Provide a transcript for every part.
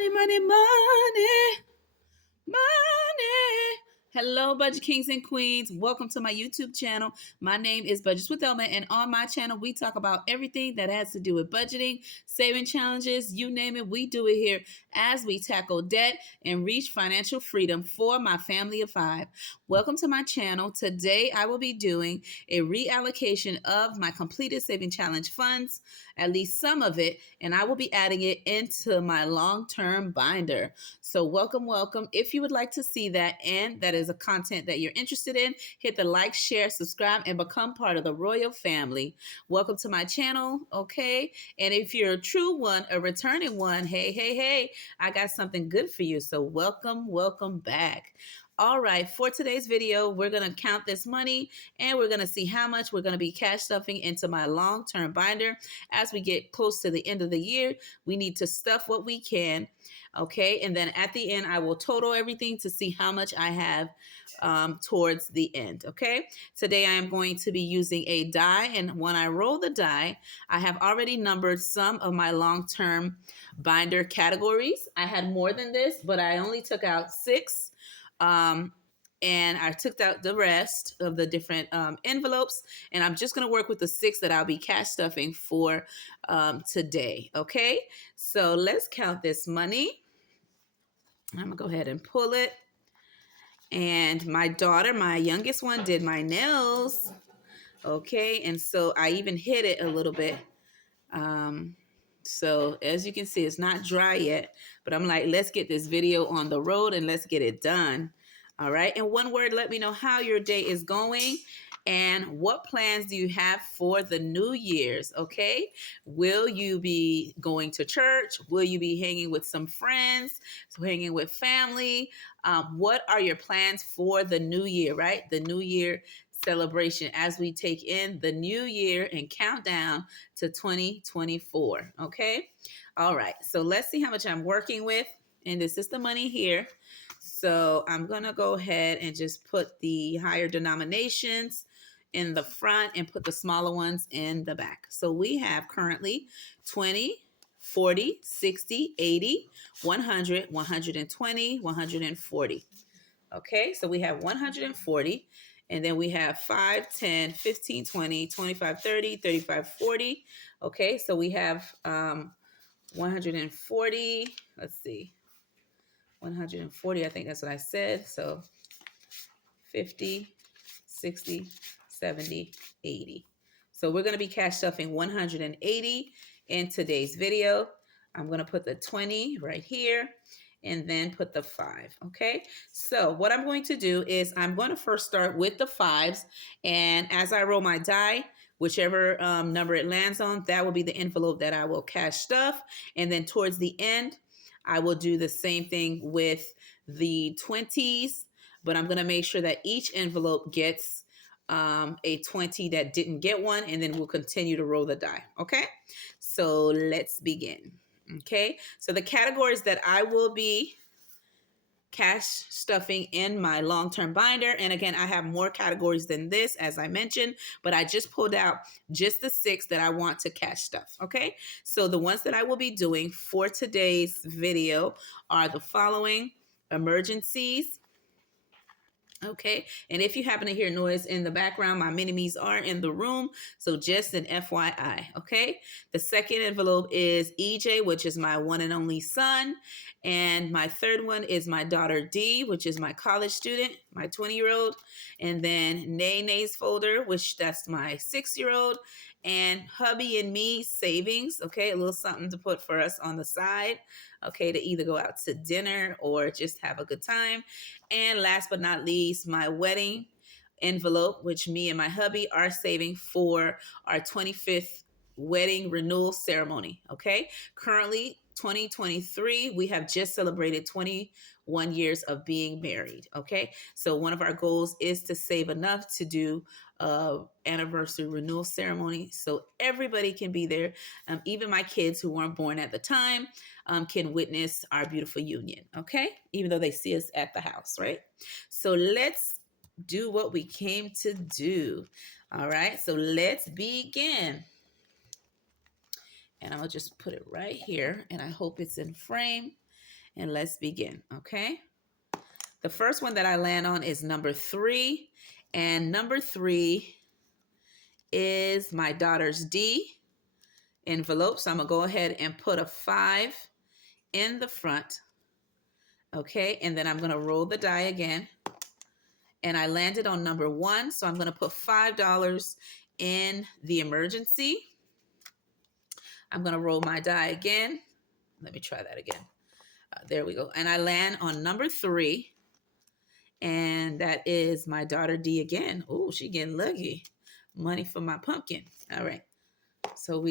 Money, money, money, money. Hello, Budget Kings and Queens. Welcome to my YouTube channel. My name is Budgets with Elma, and on my channel, we talk about everything that has to do with budgeting, saving challenges, you name it. We do it here as we tackle debt and reach financial freedom for my family of 5. Welcome to my channel. Today, I will be doing a reallocation of my completed saving challenge funds, at least some of it, and I will be adding it into my long-term binder. So welcome, welcome. If you would like to see that and that is a content that you're interested in, hit the like, share, subscribe, and become part of the royal family. Welcome to my channel, okay? And if you're a true one, a returning one, hey, hey, hey, I got something good for you. So welcome, welcome back. All right, for today's video, we're going to count this money and we're going to see how much we're going to be cash stuffing into my long-term binder. As we get close to the end of the year, we need to stuff what we can, okay? And then at the end, I will total everything to see how much I have towards the end, okay? Today, I am going to be using a die, and when I roll the die, I have already numbered some of my long-term binder categories. I had more than this, but I only took out 6. And I took out the rest of the different envelopes, and I'm just going to work with the 6 that I'll be cash stuffing for today, okay? So let's count this money. I'm going to go ahead and pull it. And my daughter, my youngest one, did my nails, okay? And so I even hit it a little bit. So as you can see, it's not dry yet, but I'm like, let's get this video on the road and let's get it done. All right. In one word, let me know how your day is going and what plans do you have for the New Year's? Okay. Will you be going to church? Will you be hanging with some friends, hanging with family? What are your plans for the new year, right? The new year celebration as we take in the new year and count down to 2024. Okay. All right. So let's see how much I'm working with. And this is the money here. So I'm going to go ahead and just put the higher denominations in the front and put the smaller ones in the back. So we have currently 20, 40, 60, 80, 100, 120, 140. Okay, so we have 140. And then we have 5, 10, 15, 20, 25, 30, 35, 40. Okay, so we have 140. Let's see. 140, I think that's what I said. So 50, 60, 70, 80. So we're going to be cash stuffing 180 in today's video. I'm going to put the 20 right here and then put the 5. Okay. So what I'm going to do is I'm going to first start with the 5s. And as I roll my die, whichever number it lands on, that will be the envelope that I will cash stuff. And then towards the end, I will do the same thing with the 20s, but I'm going to make sure that each envelope gets a 20 that didn't get one, and then we'll continue to roll the die. Okay, so let's begin. Okay, so the categories that I will be cash stuffing in my long-term binder, and again, I have more categories than this, as I mentioned, but I just pulled out just the 6 that I want to cash stuff. Okay, so the ones that I will be doing for today's video are the following: emergencies. Okay, and if you happen to hear noise in the background, my mini-me's are in the room, so just an FYI, okay? The second envelope is EJ, which is my one and only son, and my third one is my daughter D, which is my college student, my 20-year-old, and then Nay's folder, which that's my 6-year-old, and hubby and me savings, okay? A little something to put for us on the side, okay, to either go out to dinner or just have a good time. And last but not least, my wedding envelope, which me and my hubby are saving for our 25th wedding renewal ceremony. Okay. Currently, 2023, we have just celebrated 21 years of being married. Okay. So one of our goals is to save enough to do anniversary renewal ceremony so everybody can be there. Even my kids who weren't born at the time can witness our beautiful union. Okay. Even though they see us at the house, right? So let's do what we came to do. All right. So let's begin. And I'll just put it right here, and I hope it's in frame. and let's begin, okay? The first one that I land on is number 3, and number 3 is my daughter's D envelope. So I'm gonna go ahead and put a 5 in the front, okay? And then I'm gonna roll the die again. And I landed on number 1, so I'm gonna put $5 in the emergency. I'm gonna roll my die again. Let me try that again. There we go. And I land on number 3, and that is my daughter D again. Oh, she getting lucky. Money for my pumpkin. All right. So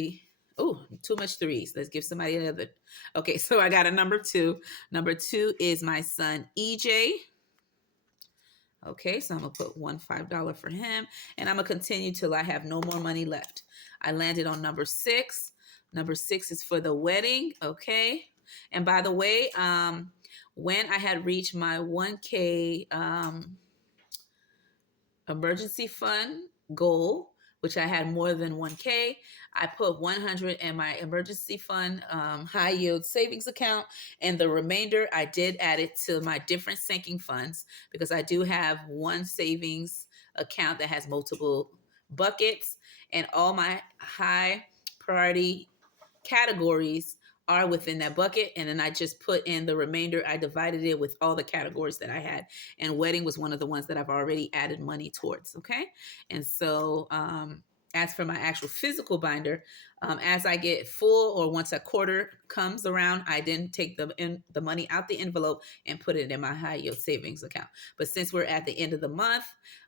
too much threes. Let's give somebody another. Okay, so I got a number 2. Number 2 is my son EJ. Okay, so I'm gonna put $5 for him, and I'm gonna continue till I have no more money left. I landed on number 6. Number 6 is for the wedding. Okay, and by the way, when I had reached my 1K emergency fund goal, which I had more than 1K, I put 100 in my emergency fund high yield savings account, and the remainder I did add it to my different sinking funds, because I do have one savings account that has multiple buckets, and all my high priority categories are within that bucket. And then I just put in the remainder. I divided it with all the categories that I had, and wedding was one of the ones that I've already added money towards. Okay. And so as for my actual physical binder, as I get full, or once a quarter comes around, I then take the money out the envelope and put it in my high yield savings account. But since we're at the end of the month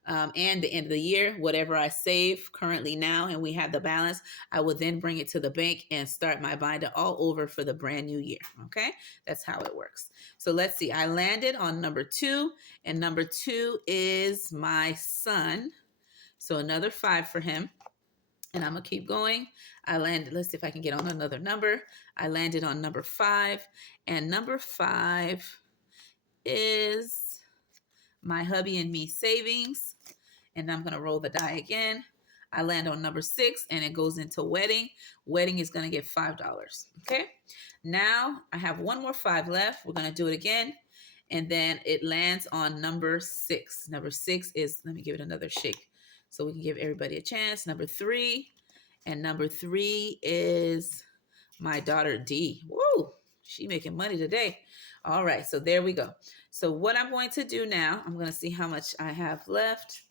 and the end of the year, whatever I save currently now and we have the balance, I will then bring it to the bank and start my binder all over for the brand new year. Okay, that's how it works. So let's see. I landed on number 2, and number 2 is my son. So another 5 for him. And I'm gonna keep going. I landed, let's see if I can get on another number. I landed on number 5, and number 5 is my hubby and me savings. And I'm gonna roll the die again. I land on number 6, and it goes into wedding. Wedding is gonna get $5. Okay. Now I have one more 5 left. We're gonna do it again. And then it lands on number 6. Number 6 is, let me give it another shake so we can give everybody a chance. Number 3, and number 3 is my daughter D. Woo, she making money today. All right, so there we go. So what I'm going to do now, I'm going to see how much I have left.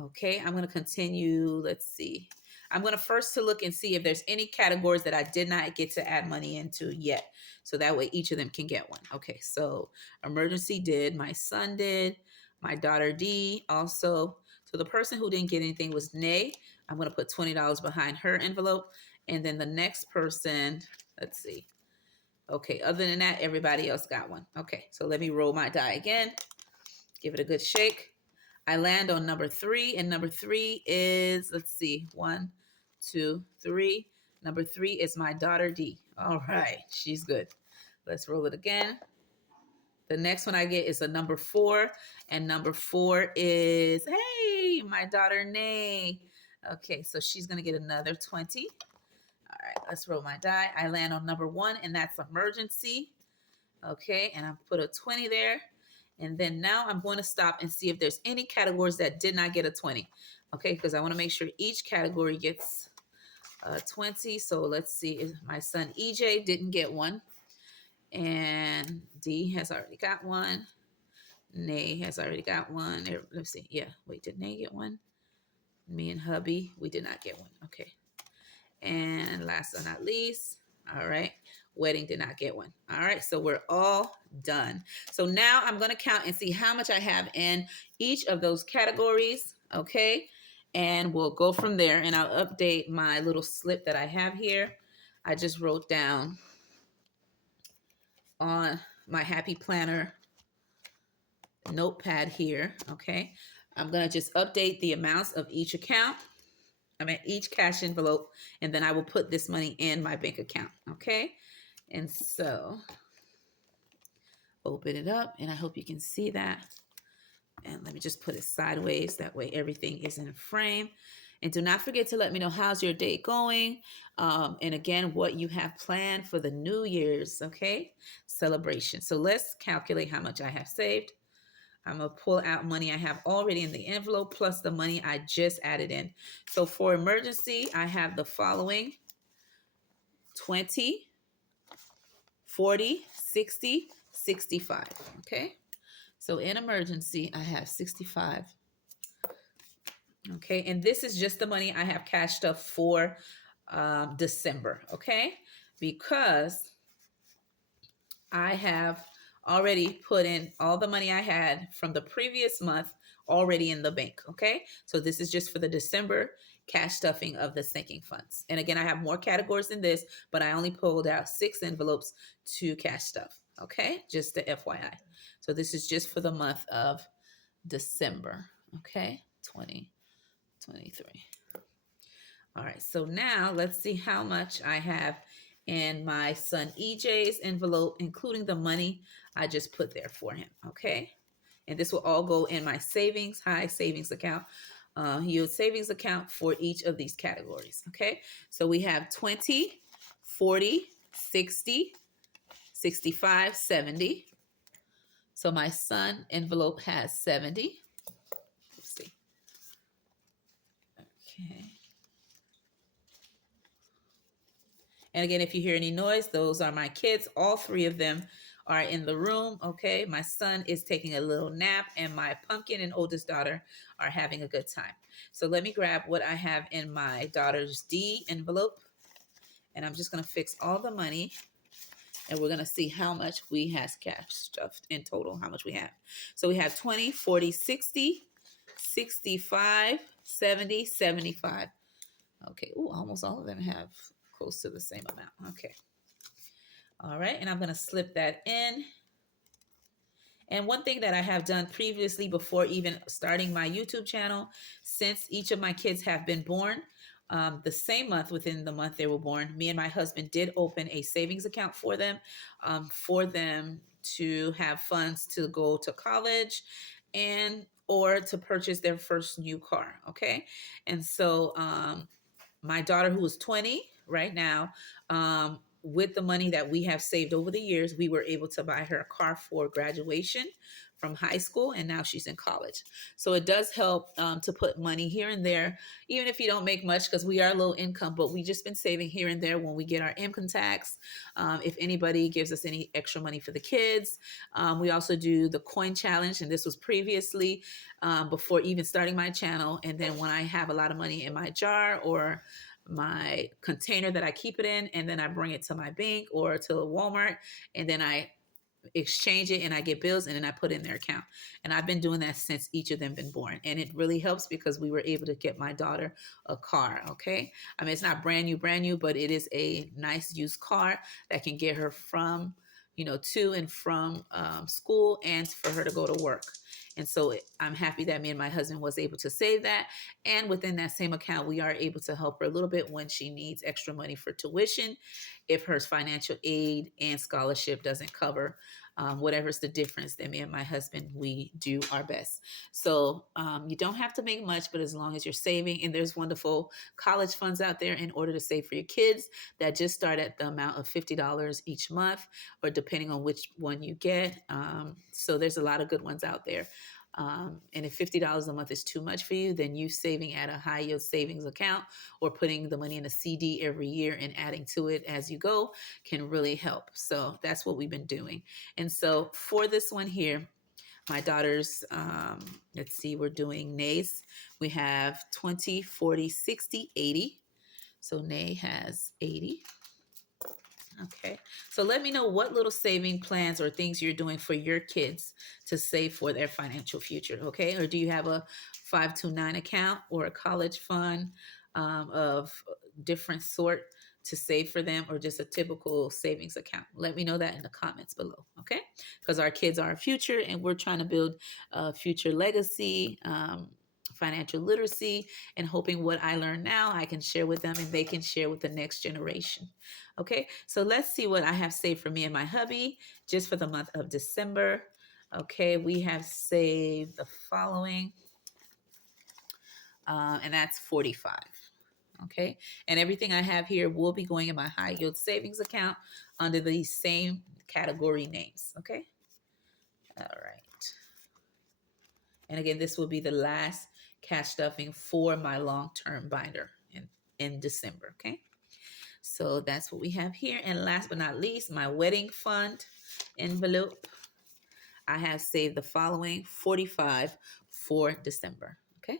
Okay, I'm going to continue. Let's see. I'm going to first to look and see if there's any categories that I did not get to add money into yet. So that way each of them can get one. Okay, so emergency did, my son did, my daughter D also. So the person who didn't get anything was Nay. I'm going to put $20 behind her envelope. And then the next person, let's see. Okay, other than that, everybody else got one. Okay, so let me roll my die again. Give it a good shake. I land on number 3, and number 3 is, let's see, 1, 2, 3. Number 3 is my daughter D. All right, she's good. Let's roll it again. The next one I get is a number 4, and number 4 is, hey, my daughter Nay. Okay, so she's gonna get another 20. All right, let's roll my die. I land on number 1, and that's emergency. Okay, and I put a 20 there. And then now I'm going to stop and see if there's any categories that did not get a 20. Okay, because I want to make sure each category gets 20. So let's see if my son EJ didn't get one. And D has already got one. Nay has already got one. Let's see. Yeah, wait, did Nay get one? Me and hubby, we did not get one. Okay. And last but not least, all right, wedding did not get one. All right, so we're all done. So now I'm going to count and see how much I have in each of those categories, okay? And we'll go from there, and I'll update my little slip that I have here. I just wrote down on my Happy Planner notepad here, okay? I'm going to just update the amounts of each account. Each cash envelope, and then I will put this money in my bank account, okay? And so, open it up, and I hope you can see that. And let me just put it sideways. That way everything is in a frame. And do not forget to let me know how's your day going. And again, what you have planned for the New Year's, okay? Celebration. So let's calculate how much I have saved. I'm going to pull out money I have already in the envelope plus the money I just added in. So for emergency, I have the following: 20, 40, 60, 65. Okay. So in emergency, I have 65. Okay. And this is just the money I have cashed up for December. Okay. Because I have already put in all the money I had from the previous month already in the bank. Okay. So this is just for the December cash stuffing of the sinking funds. And again, I have more categories than this, but I only pulled out 6 envelopes to cash stuff. Okay. Just the FYI. So this is just for the month of December. Okay. 2023. All right, so now let's see how much I have in my son EJ's envelope, including the money I just put there for him, okay? And this will all go in my savings, high savings account, yield savings account for each of these categories, okay? So we have 20, 40, 60, 65, 70. So my son envelope has 70. Let's see. Okay. And again, if you hear any noise, those are my kids. All 3 of them are in the room. Okay. My son is taking a little nap, and my pumpkin and oldest daughter are having a good time. So let me grab what I have in my daughter's D envelope. And I'm just going to fix all the money. And we're going to see how much we has cash stuffed in total, how much we have. So we have 20, 40, 60, 65, 70, 75. Okay. Ooh, almost all of them have close to the same amount. Okay. All right. And I'm going to slip that in. And one thing that I have done previously before even starting my YouTube channel, since each of my kids have been born, the same month within the month they were born, me and my husband did open a savings account for them to have funds to go to college and or to purchase their first new car. Okay. And so my daughter, who is 20 right now, with the money that we have saved over the years, we were able to buy her a car for graduation from high school, and now she's in college. So it does help to put money here and there, even if you don't make much, because we are low income, but we just been saving here and there when we get our income tax. If anybody gives us any extra money for the kids, we also do the coin challenge, and this was previously before even starting my channel. And then when I have a lot of money in my jar or my container that I keep it in, and then I bring it to my bank or to Walmart, and then I exchange it and I get bills, and then I put in their account. And I've been doing that since each of them been born. And it really helps because we were able to get my daughter a car. Okay. I mean, it's not brand new, but it is a nice used car that can get her from, to and from school, and for her to go to work. And so I'm happy that me and my husband was able to save that. And within that same account, we are able to help her a little bit when she needs extra money for tuition, if her financial aid and scholarship doesn't cover whatever's the difference. Then me and my husband, we do our best. So you don't have to make much, but as long as you're saving, and there's wonderful college funds out there in order to save for your kids that just start at the amount of $50 each month, or depending on which one you get. So there's a lot of good ones out there. And if $50 a month is too much for you, then you saving at a high yield savings account or putting the money in a CD every year and adding to it as you go can really help. So that's what we've been doing. And so for this one here, my daughter's, let's see, we're doing Nays. We have 20, 40, 60, 80. So Nay has 80. Okay. So let me know what little saving plans or things you're doing for your kids to save for their financial future. Okay. Or do you have a 529 account or a college fund of different sort to save for them, or just a typical savings account? Let me know that in the comments below. Okay. Because our kids are our future, and we're trying to build a future legacy, financial literacy, and hoping what I learn now I can share with them and they can share with the next generation. Okay, so let's see what I have saved for me and my hubby just for the month of December. Okay, we have saved the following. and that's 45. Okay, and everything I have here will be going in my high yield savings account under these same category names. Okay, all right. And again, this will be the last cash stuffing for my long-term binder in December. Okay, so that's what we have here. And last but not least, my wedding fund envelope. I have saved the following 45 for December. Okay,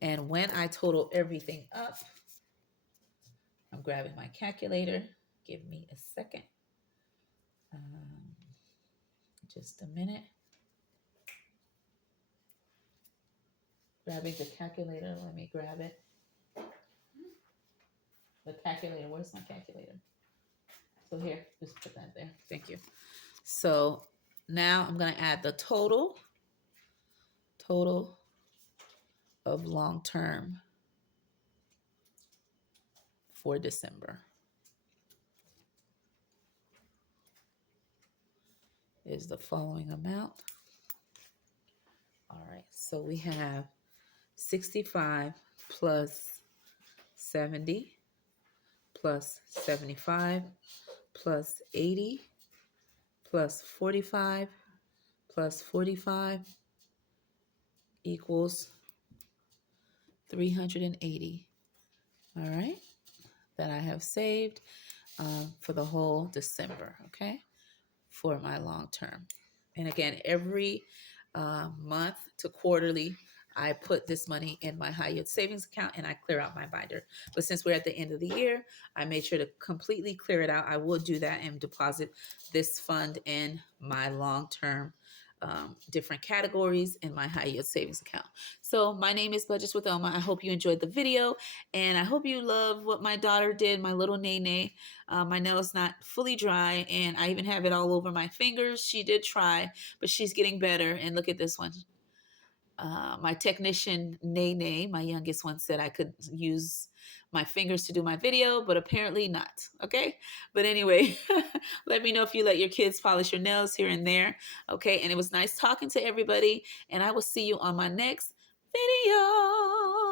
and when I total everything up, I'm grabbing my calculator. Give me a second. Just a minute. Grabbing the calculator. Let me grab it. The calculator. Where's my calculator? So here, just put that there. Thank you. So now I'm going to add the total of long term for December is the following amount. All right, so we have 65 plus 70 plus 75 plus 80 plus 45 plus 45 equals 380. All right, that I have saved for the whole December, okay, for my long term. And again, every month to quarterly, I put this money in my high yield savings account and I clear out my binder. But since we're at the end of the year, I made sure to completely clear it out. I will do that and deposit this fund in my long term different categories in my high yield savings account. So my name is Budgets with Elma. I hope you enjoyed the video and I hope you love what my daughter did, my little Nene. My nail's not fully dry and I even have it all over my fingers. She did try, but she's getting better. And look at this one. My technician, Nene, my youngest one, said I could use my fingers to do my video, but apparently not. Okay. But anyway, let me know if you let your kids polish your nails here and there. Okay. And it was nice talking to everybody. And I will see you on my next video.